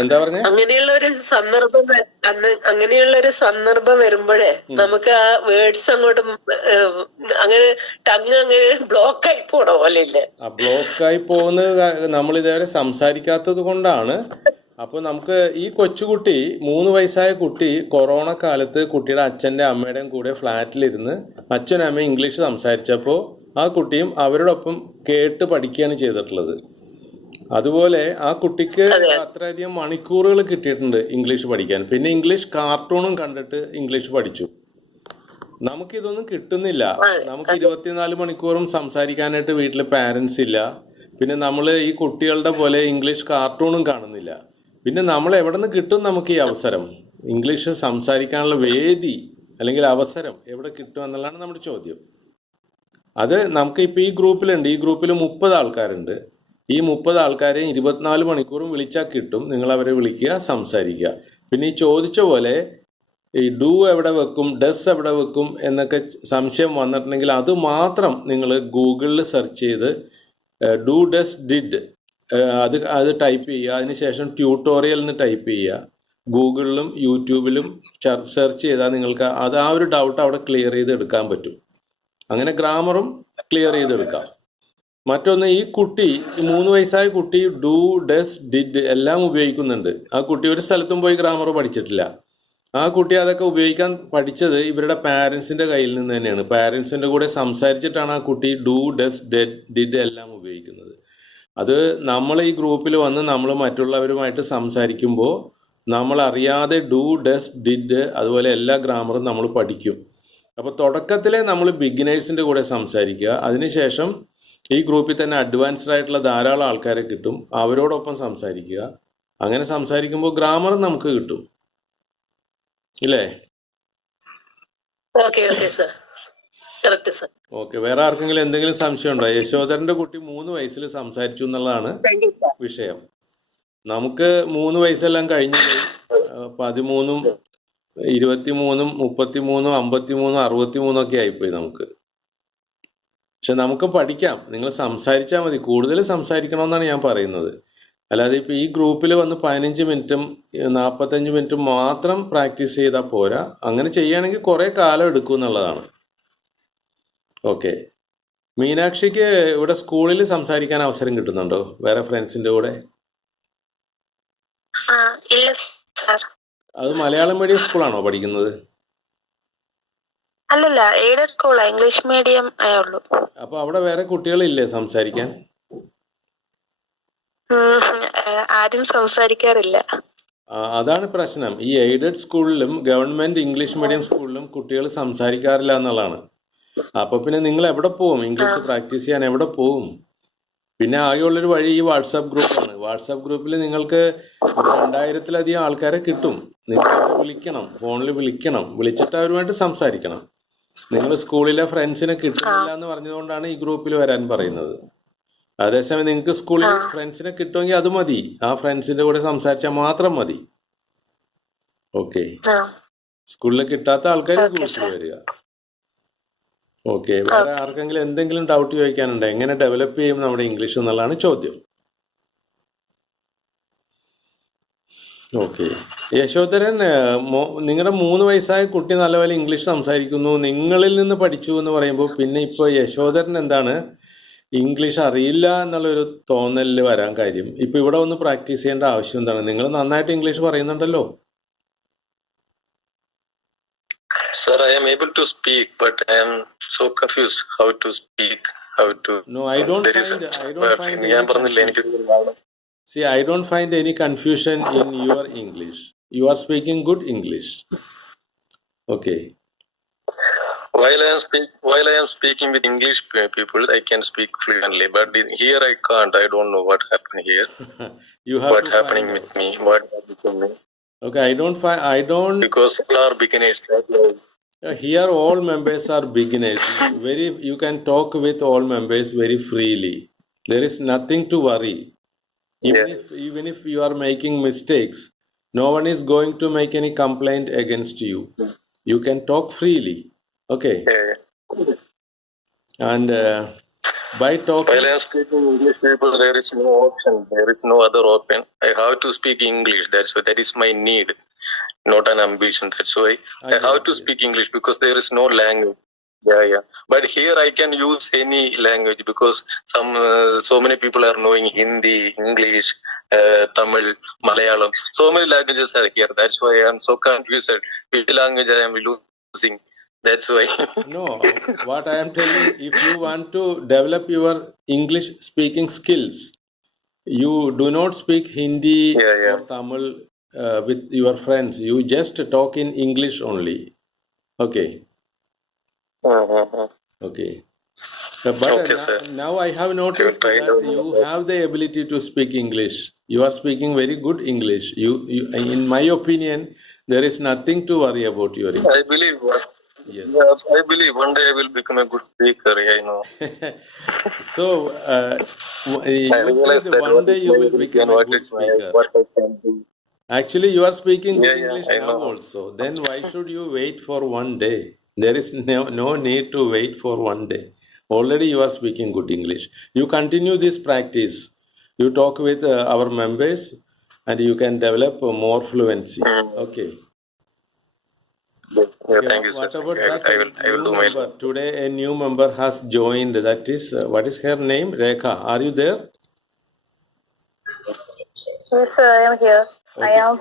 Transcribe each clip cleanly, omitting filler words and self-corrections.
എന്താ പറഞ്ഞേ? അങ്ങനെയുള്ള ഒരു സന്ദർഭം വരുമ്പോഴേ നമുക്ക് ആ വേർഡ്സ് അങ്ങോട്ട് അങ്ങനെ ടങ് അങ്ങനെ ബ്ലോക്ക് ആയി പോണ പോലെ ഇല്ലേ? ബ്ലോക്കായി പോകുന്നത് നമ്മൾ ഇതേവരെ സംസാരിക്കാത്തത് കൊണ്ടാണ്. അപ്പോൾ നമുക്ക് ഈ കൊച്ചുകുട്ടി 3 വയസ്സായ കുട്ടി കൊറോണ കാലത്ത് കുട്ടിയുടെ അച്ഛൻ്റെ അമ്മയുടെയും കൂടെ ഫ്ലാറ്റിലിരുന്ന് അച്ഛനും അമ്മയും ഇംഗ്ലീഷ് സംസാരിച്ചപ്പോൾ ആ കുട്ടിയും അവരോടൊപ്പം കേട്ട് പഠിക്കുകയാണ് ചെയ്തിട്ടുള്ളത്. അതുപോലെ ആ കുട്ടിക്ക് അത്രയധികം മണിക്കൂറുകൾ കിട്ടിയിട്ടുണ്ട് ഇംഗ്ലീഷ് പഠിക്കാൻ. പിന്നെ ഇംഗ്ലീഷ് കാർട്ടൂണും കണ്ടിട്ട് ഇംഗ്ലീഷ് പഠിച്ചു. നമുക്കിതൊന്നും കിട്ടുന്നില്ല. നമുക്ക് 24 മണിക്കൂറും സംസാരിക്കാനായിട്ട് വീട്ടിൽ പാരൻസ് ഇല്ല. പിന്നെ നമ്മൾ ഈ കുട്ടികളുടെ പോലെ ഇംഗ്ലീഷ് കാർട്ടൂണും കാണുന്നില്ല. പിന്നെ നമ്മൾ എവിടെ നിന്ന് കിട്ടും നമുക്ക് ഈ അവസരം? ഇംഗ്ലീഷ് സംസാരിക്കാനുള്ള വേദി അല്ലെങ്കിൽ അവസരം എവിടെ കിട്ടും എന്നുള്ളതാണ് നമ്മുടെ ചോദ്യം. അത് നമുക്ക് ഇപ്പോൾ ഈ ഗ്രൂപ്പിലുണ്ട്. ഈ ഗ്രൂപ്പിൽ 30 ആൾക്കാരുണ്ട്. ഈ 30 ആൾക്കാരെ 24 മണിക്കൂറും വിളിച്ചാൽ കിട്ടും. നിങ്ങൾ അവരെ വിളിക്കുക, സംസാരിക്കുക. പിന്നെ ഈ ചോദിച്ച പോലെ ഈ ഡു എവിടെ വെക്കും, ഡസ് എവിടെ വെക്കും എന്നൊക്കെ സംശയം വന്നിട്ടുണ്ടെങ്കിൽ അത് മാത്രം നിങ്ങൾ ഗൂഗിളിൽ സെർച്ച് ചെയ്ത് ഡു ഡസ് ഡിഡ് അത് ടൈപ്പ് ചെയ്യുക. അതിനുശേഷം ട്യൂട്ടോറിയൽ എന്ന് ടൈപ്പ് ചെയ്യുക. ഗൂഗിളിലും യൂട്യൂബിലും സെർച്ച് ചെയ്താൽ നിങ്ങൾക്ക് അത് ആ ഒരു ഡൗട്ട് അവിടെ ക്ലിയർ ചെയ്ത് എടുക്കാൻ പറ്റും. അങ്ങനെ ഗ്രാമറും ക്ലിയർ ചെയ്തെടുക്കാം. മറ്റൊന്ന്, ഈ കുട്ടി 3 വയസ്സായ കുട്ടി ഡു ഡസ് ഡിഡ് എല്ലാം ഉപയോഗിക്കുന്നുണ്ട്. ആ കുട്ടി ഒരു സ്ഥലത്തും പോയി ഗ്രാമർ പഠിച്ചിട്ടില്ല. ആ കുട്ടി അതൊക്കെ ഉപയോഗിക്കാൻ പഠിച്ചത് ഇവരുടെ പാരൻസിന്റെ കയ്യിൽ നിന്ന് തന്നെയാണ്. പാരൻസിന്റെ കൂടെ സംസാരിച്ചിട്ടാണ് ആ കുട്ടി ഡു ഡസ് ഡിഡ് എല്ലാം ഉപയോഗിക്കുന്നത്. അത് നമ്മൾ ഈ ഗ്രൂപ്പിൽ വന്ന് നമ്മൾ മറ്റുള്ളവരുമായിട്ട് സംസാരിക്കുമ്പോൾ നമ്മൾ അറിയാതെ ഡു ഡസ് ഡിഡ് അതുപോലെ എല്ലാ ഗ്രാമറും നമ്മൾ പഠിക്കും. അപ്പോൾ തുടക്കത്തിലെ നമ്മൾ ബിഗിനേഴ്സിന്റെ കൂടെ സംസാരിക്കുക. അതിനുശേഷം ഈ ഗ്രൂപ്പിൽ തന്നെ അഡ്വാൻസ്ഡ് ആയിട്ടുള്ള ധാരാളം ആൾക്കാരെ കിട്ടും. അവരോടൊപ്പം സംസാരിക്കുക. അങ്ങനെ സംസാരിക്കുമ്പോൾ ഗ്രാമർ നമുക്ക് കിട്ടും. ഇല്ലേ? ഓക്കെ. വേറെ ആർക്കെങ്കിലും എന്തെങ്കിലും സംശയം ഉണ്ടോ? യശോധരന്റെ കുട്ടി 3 വയസ്സിൽ സംസാരിച്ചു എന്നുള്ളതാണ് വിഷയം. നമുക്ക് 3 വയസ്സെല്ലാം കഴിഞ്ഞു പോയി. 13, 23, 33, 53, 63 ഒക്കെ ആയിപ്പോയി നമുക്ക്. പക്ഷെ നമുക്ക് പഠിക്കാം. നിങ്ങൾ സംസാരിച്ചാൽ മതി. കൂടുതൽ സംസാരിക്കണമെന്നാണ് ഞാൻ പറയുന്നത്. അല്ലാതെ ഇപ്പോൾ ഈ ഗ്രൂപ്പിൽ വന്ന് 15 മിനിറ്റും 45 മിനിറ്റും മാത്രം പ്രാക്ടീസ് ചെയ്താൽ പോരാ. അങ്ങനെ ചെയ്യുകയാണെങ്കിൽ കുറേ കാലം എടുക്കും എന്നുള്ളതാണ്. ഓക്കെ. മീനാക്ഷിക്ക് ഇവിടെ സ്കൂളിൽ സംസാരിക്കാൻ അവസരം കിട്ടുന്നുണ്ടോ വേറെ ഫ്രണ്ട്സിന്റെ കൂടെ? അത് മലയാളം മീഡിയം സ്കൂളാണോ പഠിക്കുന്നത്? അല്ലല്ല, എയ്ഡഡ് സ്കൂൾ, ഇംഗ്ലീഷ് മീഡിയം ആയുള്ളൂ. അപ്പൊ അവിടെ വേറെ കുട്ടികളില്ലേ സംസാരിക്കാൻ? ആരും സംസാരിക്കാറില്ല. അതാണ് പ്രശ്നം. ഈ എയ്ഡഡ് സ്കൂളിലും ഗവൺമെന്റ് ഇംഗ്ലീഷ് മീഡിയം സ്കൂളിലും കുട്ടികൾ സംസാരിക്കാറില്ല എന്നുള്ളതാണ്. അപ്പൊ പിന്നെ നിങ്ങൾ എവിടെ പോവും? ഇംഗ്ലീഷ് പ്രാക്ടീസ് ചെയ്യാൻ എവിടെ പോവും? പിന്നെ ആകെയുള്ളൊരു വഴി ഈ വാട്സാപ്പ് ഗ്രൂപ്പാണ്. വാട്സാപ്പ് ഗ്രൂപ്പിൽ നിങ്ങൾക്ക് 2000-ലധികം ആൾക്കാരെ കിട്ടും. നിങ്ങൾ അവരെ വിളിക്കണം, ഫോണിൽ വിളിക്കണം, വിളിച്ചിട്ട് അവരുമായിട്ട് സംസാരിക്കണം. നിങ്ങൾ സ്കൂളിലെ ഫ്രണ്ട്സിനെ കിട്ടുന്നില്ല എന്ന് പറഞ്ഞതുകൊണ്ടാണ് ഈ ഗ്രൂപ്പിൽ വരാൻ പറയുന്നത്. അതേസമയം നിങ്ങൾക്ക് സ്കൂളിൽ ഫ്രണ്ട്സിനെ കിട്ടുമെങ്കിൽ അത് മതി. ആ ഫ്രണ്ട്സിന്റെ കൂടെ സംസാരിച്ചാൽ മാത്രം മതി. ഓക്കെ. സ്കൂളിൽ കിട്ടാത്ത ആൾക്കാർ ഗ്രൂപ്പിൽ വരിക. ഓക്കെ. വേറെ ആർക്കെങ്കിലും എന്തെങ്കിലും ഡൗട്ട് ചോദിക്കാനുണ്ടോ? എങ്ങനെ ഡെവലപ്പ് ചെയ്യും നമ്മുടെ ഇംഗ്ലീഷ് എന്നുള്ളതാണ് ചോദ്യം. ഓക്കെ. യശോധരൻ, നിങ്ങളുടെ 3 വയസ്സായ കുട്ടി നല്ലപോലെ ഇംഗ്ലീഷ് സംസാരിക്കുന്നു, നിങ്ങളിൽ നിന്ന് പഠിച്ചു എന്ന് പറയുമ്പോൾ പിന്നെ ഇപ്പോൾ യശോധരൻ എന്താണ് ഇംഗ്ലീഷ് അറിയില്ല എന്നുള്ളൊരു തോന്നലിൽ വരാൻ കാര്യം? ഇപ്പൊ ഇവിടെ വന്ന് പ്രാക്ടീസ് ചെയ്യേണ്ട ആവശ്യം എന്താണ്? നിങ്ങൾ നന്നായിട്ട് ഇംഗ്ലീഷ് പറയുന്നുണ്ടല്ലോ. Sir, I am able to speak, but I am so confused how to speak, how to. No, I don't find any confusion in your English. You are speaking good English. Okay. While I am speaking with English people, I can speak fluently, but here I can't. I don't know what happened here. What happening with me? What happened to me? Okay, I don't. Because all are beginners. Here all members are beginners. You can talk with all members very freely. There is nothing to worry. Even if you are making mistakes, no one is going to make any complaint against you. You can talk freely. Okay. And By talking. While I am speaking English, people, there is no option. There is no other option. I have to speak English. That's why. That is my need, not an ambition. That's why I have to speak English because there is no language. Yeah. But here I can use any language because so many people are knowing Hindi, English, Tamil, Malayalam. So many languages are here. That's why I am so confused. Which language I am losing? That's why. No, what I am telling, if you want to develop your English speaking skills, you do not speak Hindi or Tamil with your friends. You just talk in English only. Okay. Okay. But now I have noticed that you have the ability to speak English. You are speaking very good English. You, in my opinion, there is nothing to worry about your English. I believe. Yes. I believe one day I will become a good speaker. I know. So, you said one day you will become a good speaker. What I can do. Actually, you are speaking good English now also. Then why should you wait for one day? There is no need to wait for one day. Already you are speaking good English. You continue this practice. You talk with our members and you can develop more fluency. Okay. Thank you, sir. What about that I will do my member? Today a new member has joined. That is, what is her name? Rekha. Are you there? Yes, sir, I am here. Okay. I am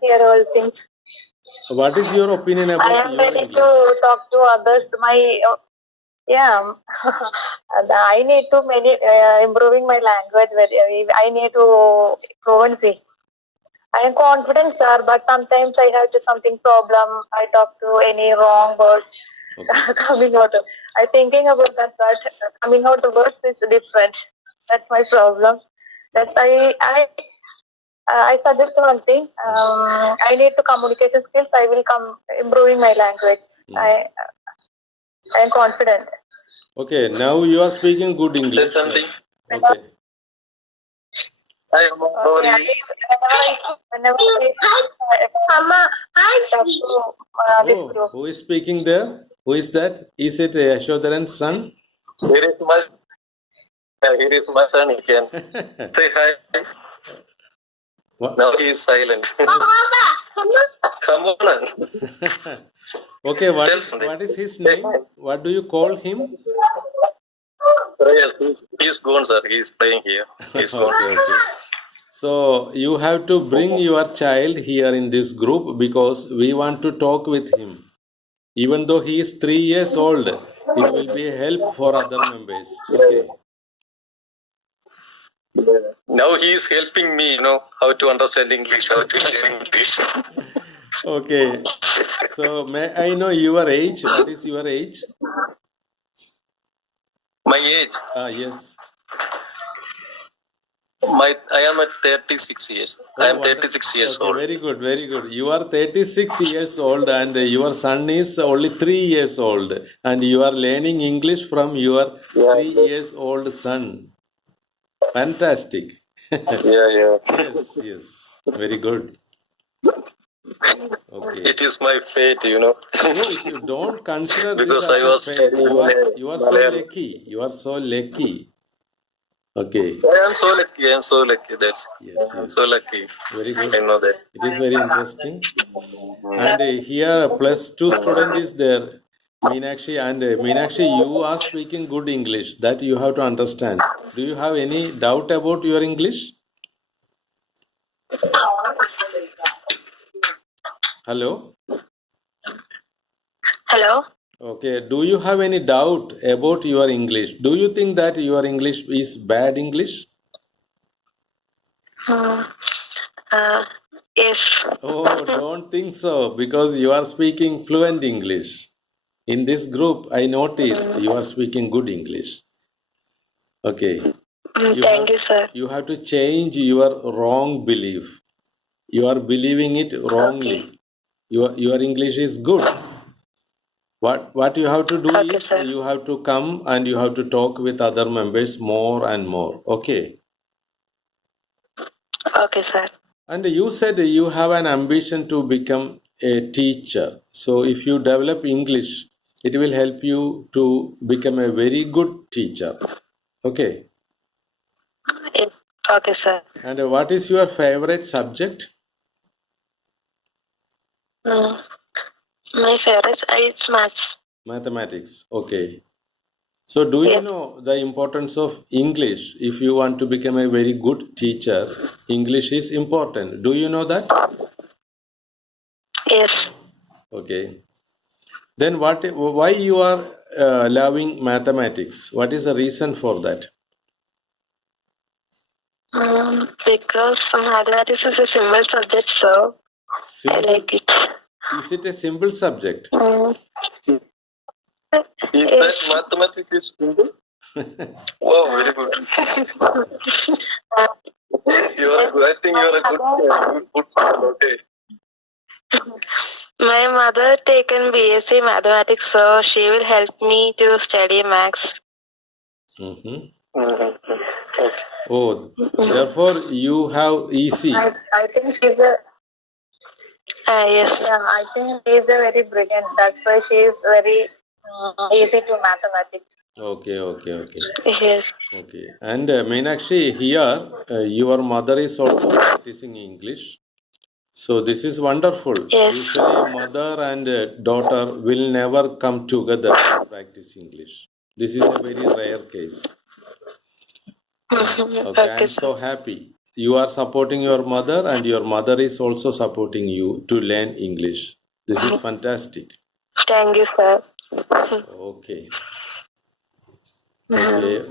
here all things. What is your opinion about I am your ready English? to talk to others. I need to improving my language. I need to fluency. I am confident, sir, but sometimes I have something problem. I talk to any wrong words coming out. I'm thinking about that, but coming out the words is different. That's my problem. That's I suggest one thing. I need to communication skills. I will improving my language. I am confident. Okay, now you are speaking good English. Okay. Whenever this group. Who is speaking there? Who is that? Is it Yashodaran's son? Here is my son. He can say hi. Now he is silent. Come on. Okay, what is his name? What do you call him? Yes, he's gone, sir. He's playing here. He's gone. Okay. So you have to bring your child here in this group because we want to talk with him. Even though he is 3 years old, it will be a help for other members. Okay. Now he is helping me, how to understand English, how to learn English. Okay. So may I know your age? What is your age? My age? Yes. I am at 36 years. I am 36 years old. Very good. You are 36 years old and your son is only 3 years old and you are learning English from your 3 years old son. Fantastic. Yes. Very good. Okay. It is my fate, No, if you don't consider because this as a fate, you are so lucky. You are so lucky. Okay. I am so lucky. Yes. So lucky. Very good. I know that. It is very interesting. And here plus 2 student is there. Meenakshi, and Meenakshi, you are speaking good English. That you have to understand. Do you have any doubt about your English? Hello? Hello? Okay. Do you have any doubt about your English? Do you think that your English is bad English? Yes. Oh, don't think so, because you are speaking fluent English. In this group, I noticed you are speaking good English. Okay. Thank you, sir. You have to change your wrong belief. You are believing it wrongly. Okay. Your English is good. What you have to do is sir. you have to come and you have to talk with other members more and more. Okay. Okay, sir. And you said you have an ambition to become a teacher. So if you develop English, it will help you to become a very good teacher. Okay. Okay, sir. And what is your favorite subject? My favorite is maths. Mathematics. Okay. So do you know the importance of English? If you want to become a very good teacher, English is important. Do you know that? Yes. Okay. Then why you are loving mathematics? What is the reason for that? Because mathematics is a simple subject, so I Simple. like it. Is it a simple subject? Is that mathematics is simple? Wow, very good. I think you are a good student. Okay. My mother taken BSc mathematics, so she will help me to study maths. Mhm. Okay. Oh, therefore you have easy. I think she's a yes. Yeah, I think she is a very brilliant. That's why she is very easy to mathematics. Okay. Yes. Okay. And Meenakshi, here your mother is also practicing English. So this is wonderful. Yes. Usually mother and daughter will never come together to practice English. This is a very rare case. Okay, I'm so happy. You are supporting your mother and your mother is also supporting you to learn English. This is fantastic. Thank you, sir. Okay. Okay.